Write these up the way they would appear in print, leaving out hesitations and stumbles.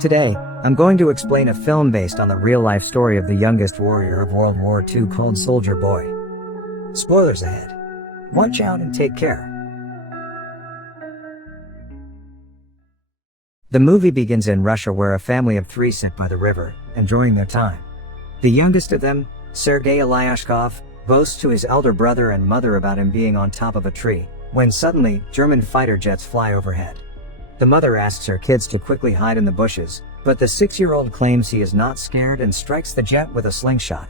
Today, I'm going to explain a film based on the real-life story of the youngest warrior of World War II called Soldier Boy. Spoilers ahead. Watch out and take care. The movie begins in Russia, where a family of 3 sit by the river, enjoying their time. The youngest of them, Sergei Aleshkov, boasts to his elder brother and mother about him being on top of a tree, when suddenly, German fighter jets fly overhead. The mother asks her kids to quickly hide in the bushes, but the 6-year-old claims he is not scared and strikes the jet with a slingshot.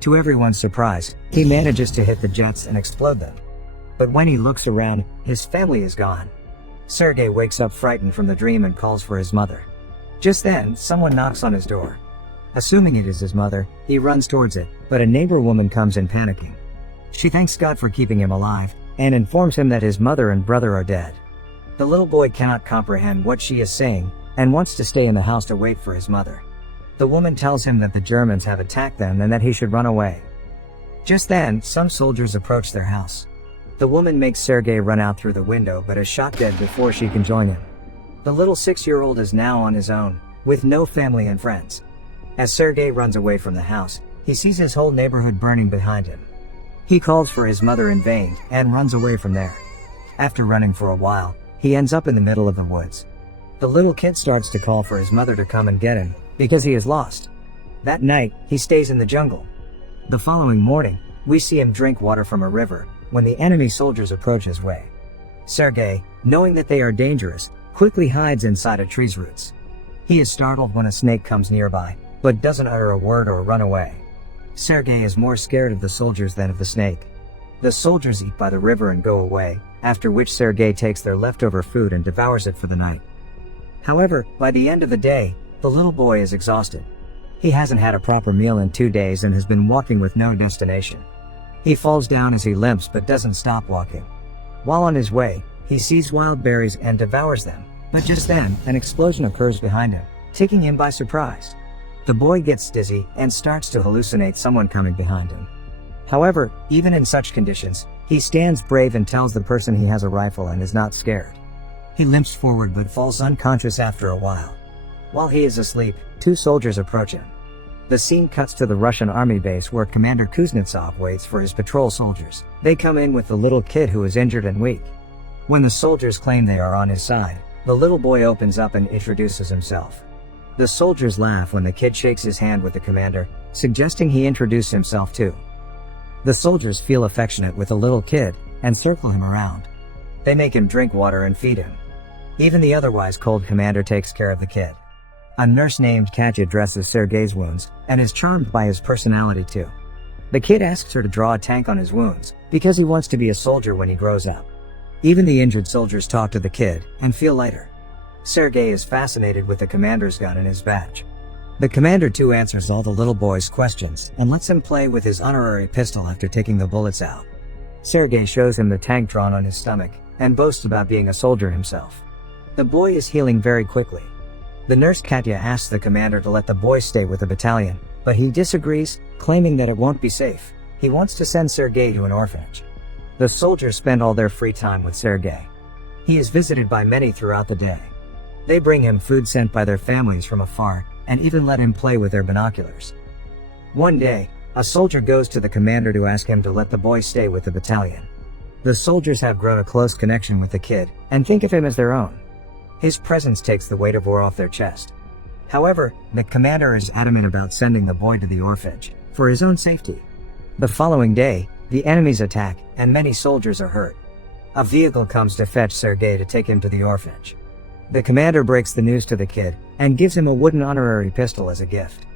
To everyone's surprise, he manages to hit the jets and explode them. But when he looks around, his family is gone. Sergei wakes up frightened from the dream and calls for his mother. Just then, someone knocks on his door. Assuming it is his mother, he runs towards it, but a neighbor woman comes in panicking. She thanks God for keeping him alive, and informs him that his mother and brother are dead. The little boy cannot comprehend what she is saying, and wants to stay in the house to wait for his mother. The woman tells him that the Germans have attacked them and that he should run away. Just then, some soldiers approach their house. The woman makes Sergei run out through the window, but is shot dead before she can join him. The little 6-year-old is now on his own, with no family and friends. As Sergei runs away from the house, he sees his whole neighborhood burning behind him. He calls for his mother in vain, and runs away from there. After running for a while, he ends up in the middle of the woods. The little kid starts to call for his mother to come and get him, because he is lost. That night, he stays in the jungle. The following morning, we see him drink water from a river, when the enemy soldiers approach his way. Sergei, knowing that they are dangerous, quickly hides inside a tree's roots. He is startled when a snake comes nearby, but doesn't utter a word or run away. Sergei is more scared of the soldiers than of the snake. The soldiers eat by the river and go away, after which Sergei takes their leftover food and devours it for the night. However, by the end of the day, the little boy is exhausted. He hasn't had a proper meal in 2 days and has been walking with no destination. He falls down as he limps but doesn't stop walking. While on his way, he sees wild berries and devours them, but just then, an explosion occurs behind him, taking him by surprise. The boy gets dizzy and starts to hallucinate someone coming behind him. However, even in such conditions, he stands brave and tells the person he has a rifle and is not scared. He limps forward but falls unconscious after a while. While he is asleep, 2 soldiers approach him. The scene cuts to the Russian army base where Commander Kuznetsov waits for his patrol soldiers. They come in with the little kid who is injured and weak. When the soldiers claim they are on his side, the little boy opens up and introduces himself. The soldiers laugh when the kid shakes his hand with the commander, suggesting he introduce himself too. The soldiers feel affectionate with the little kid, and circle him around. They make him drink water and feed him. Even the otherwise cold commander takes care of the kid. A nurse named Katya dresses Sergei's wounds, and is charmed by his personality too. The kid asks her to draw a tank on his wounds, because he wants to be a soldier when he grows up. Even the injured soldiers talk to the kid, and feel lighter. Sergei is fascinated with the commander's gun and his badge. The commander too answers all the little boy's questions, and lets him play with his honorary pistol after taking the bullets out. Sergei shows him the tank drawn on his stomach, and boasts about being a soldier himself. The boy is healing very quickly. The nurse Katya asks the commander to let the boy stay with the battalion, but he disagrees, claiming that it won't be safe. He wants to send Sergei to an orphanage. The soldiers spend all their free time with Sergei. He is visited by many throughout the day. They bring him food sent by their families from afar, and even let him play with their binoculars. One day, a soldier goes to the commander to ask him to let the boy stay with the battalion. The soldiers have grown a close connection with the kid, and think of him as their own. His presence takes the weight of war off their chest. However, the commander is adamant about sending the boy to the orphanage, for his own safety. The following day, the enemies attack, and many soldiers are hurt. A vehicle comes to fetch Sergei to take him to the orphanage. The commander breaks the news to the kid, and gives him a wooden honorary pistol as a gift.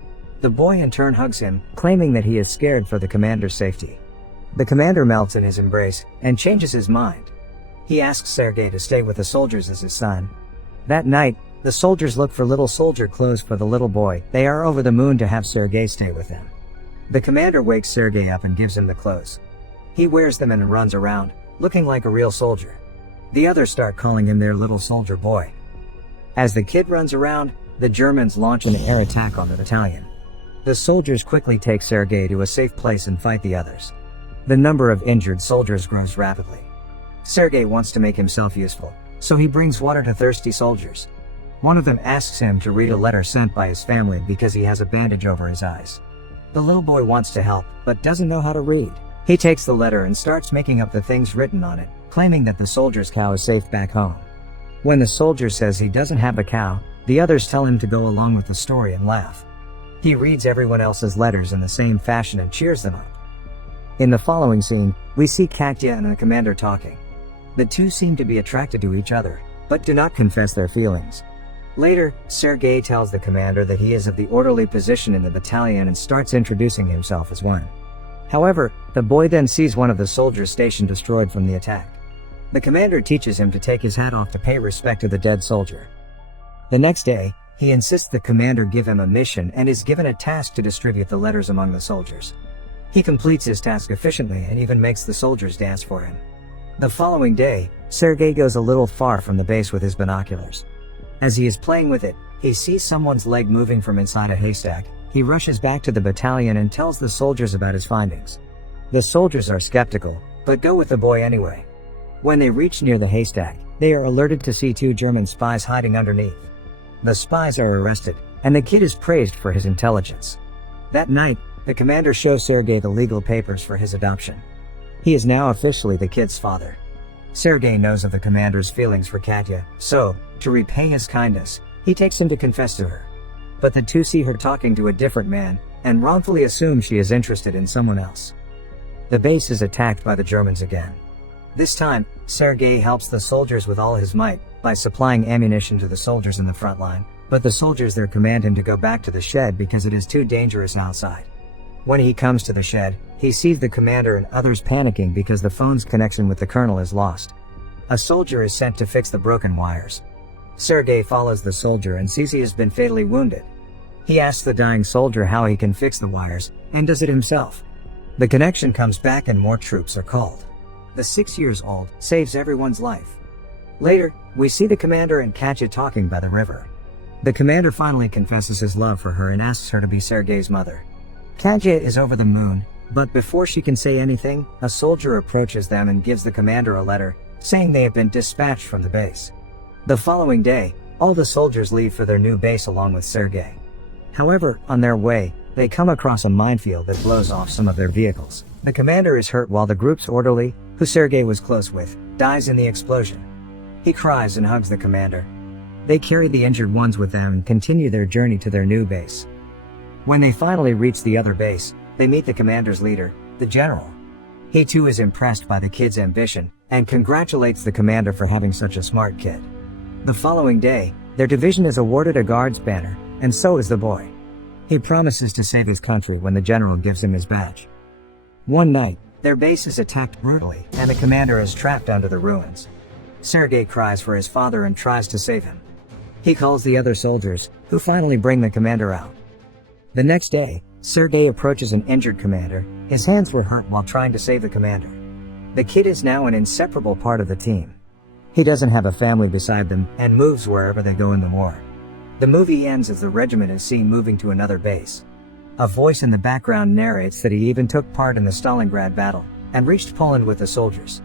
The boy in turn hugs him, claiming that he is scared for the commander's safety. The commander melts in his embrace, and changes his mind. He asks Sergei to stay with the soldiers as his son. That night, the soldiers look for little soldier clothes for the little boy. They are over the moon to have Sergei stay with them. The commander wakes Sergei up and gives him the clothes. He wears them and runs around, looking like a real soldier. The others start calling him their little soldier boy. As the kid runs around, the Germans launch an air attack on the battalion. The soldiers quickly take Sergei to a safe place and fight the others. The number of injured soldiers grows rapidly. Sergei wants to make himself useful, so he brings water to thirsty soldiers. One of them asks him to read a letter sent by his family because he has a bandage over his eyes. The little boy wants to help, but doesn't know how to read. He takes the letter and starts making up the things written on it, claiming that the soldier's cow is safe back home. When the soldier says he doesn't have a cow, the others tell him to go along with the story and laugh. He reads everyone else's letters in the same fashion and cheers them up. In the following scene, we see Katya and the commander talking. The two seem to be attracted to each other, but do not confess their feelings. Later, Sergei tells the commander that he is of the orderly position in the battalion and starts introducing himself as one. However, the boy then sees one of the soldiers stationed destroyed from the attack. The commander teaches him to take his hat off to pay respect to the dead soldier. The next day, he insists the commander give him a mission and is given a task to distribute the letters among the soldiers. He completes his task efficiently and even makes the soldiers dance for him. The following day, Sergei goes a little far from the base with his binoculars. As he is playing with it, he sees someone's leg moving from inside a haystack. He rushes back to the battalion and tells the soldiers about his findings. The soldiers are skeptical, but go with the boy anyway. When they reach near the haystack, they are alerted to see 2 German spies hiding underneath. The spies are arrested, and the kid is praised for his intelligence. That night, the commander shows Sergei the legal papers for his adoption. He is now officially the kid's father. Sergei knows of the commander's feelings for Katya, so, to repay his kindness, he takes him to confess to her. But the two see her talking to a different man, and wrongfully assume she is interested in someone else. The base is attacked by the Germans again. This time, Sergei helps the soldiers with all his might, by supplying ammunition to the soldiers in the front line, but the soldiers there command him to go back to the shed because it is too dangerous outside. When he comes to the shed, he sees the commander and others panicking because the phone's connection with the colonel is lost. A soldier is sent to fix the broken wires. Sergei follows the soldier and sees he has been fatally wounded. He asks the dying soldier how he can fix the wires, and does it himself. The connection comes back and more troops are called. The 6-year-old saves everyone's life. Later, we see the commander and Katya talking by the river. The commander finally confesses his love for her and asks her to be Sergei's mother. Katya is over the moon, but before she can say anything, a soldier approaches them and gives the commander a letter, saying they have been dispatched from the base. The following day, all the soldiers leave for their new base along with Sergei. However, on their way, they come across a minefield that blows off some of their vehicles. The commander is hurt while the group's orderly, who Sergei was close with, dies in the explosion. He cries and hugs the commander. They carry the injured ones with them and continue their journey to their new base. When they finally reach the other base, they meet the commander's leader, the general. He too is impressed by the kid's ambition, and congratulates the commander for having such a smart kid. The following day, their division is awarded a guard's banner, and so is the boy. He promises to save his country when the general gives him his badge. One night, their base is attacked brutally, and the commander is trapped under the ruins. Sergei cries for his father and tries to save him. He calls the other soldiers, who finally bring the commander out. The next day, Sergei approaches an injured commander. His hands were hurt while trying to save the commander. The kid is now an inseparable part of the team. He doesn't have a family beside them, and moves wherever they go in the war. The movie ends as the regiment is seen moving to another base. A voice in the background narrates that he even took part in the Stalingrad battle, and reached Poland with the soldiers.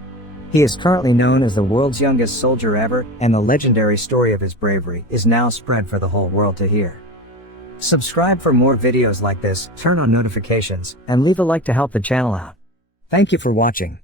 He is currently known as the world's youngest soldier ever, and the legendary story of his bravery is now spread for the whole world to hear. Subscribe for more videos like this, turn on notifications, and leave a like to help the channel out. Thank you for watching.